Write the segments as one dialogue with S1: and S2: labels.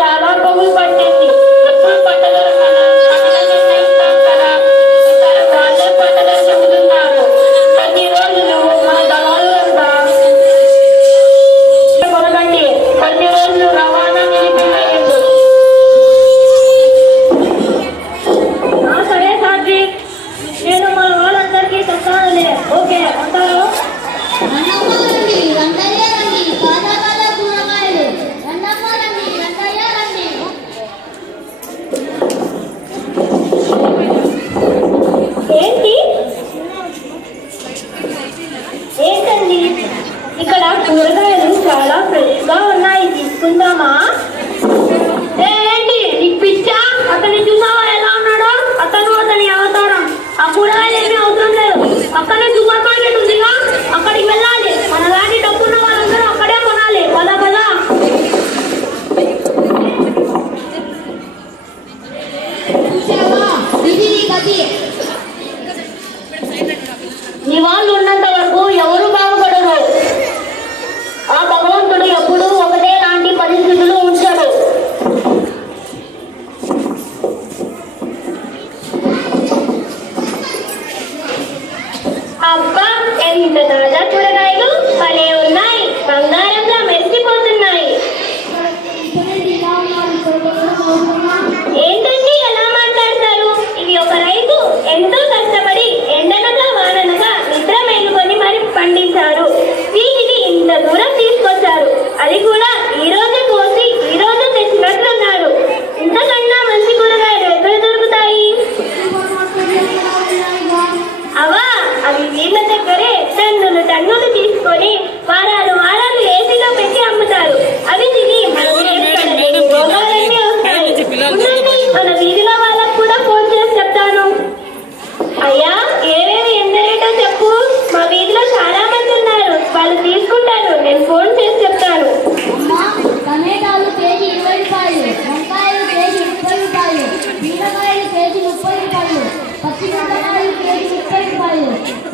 S1: Jalan, 荣 మీ వాళ్ళు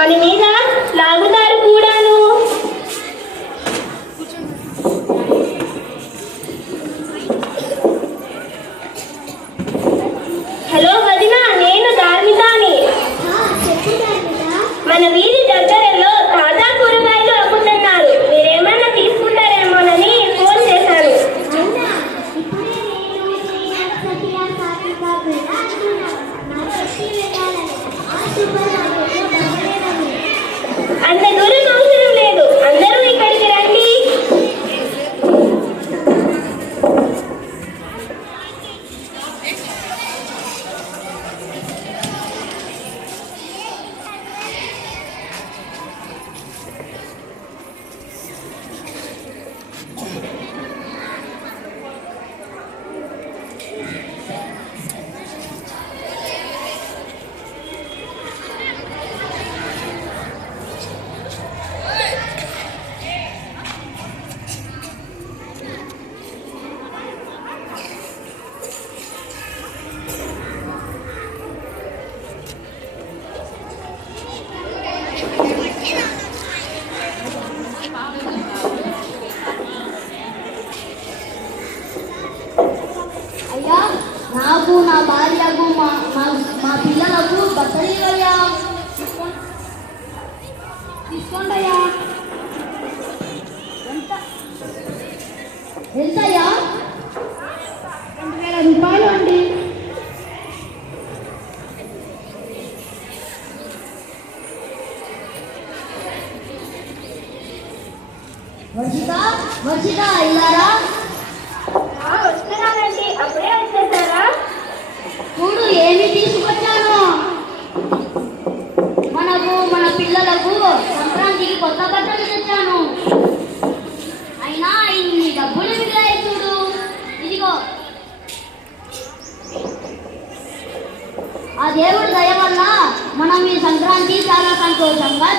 S1: మన మీద లాగుతారు కూడాను. హలో వదిన నేను
S2: ధార్మితాని
S1: మన
S2: ಅಯ್ಯ ನಾವು ನಾ ಭಾರ್ಯಾಗು వర్షిత వర్షిత ఇల్లారా
S1: వస్తున్నానండి. అప్పుడే
S2: చూడు ఏమి తీసుకొచ్చాను. మనకు మన పిల్లలకు సంక్రాంతికి కొత్త బట్టలు అయినా ఇన్ని డబ్బులు మిగిలాయి చూడు. ఇదిగో. ఆ దేవుడి దయ మనం ఈ సంక్రాంతి చాలా సంతోషంగా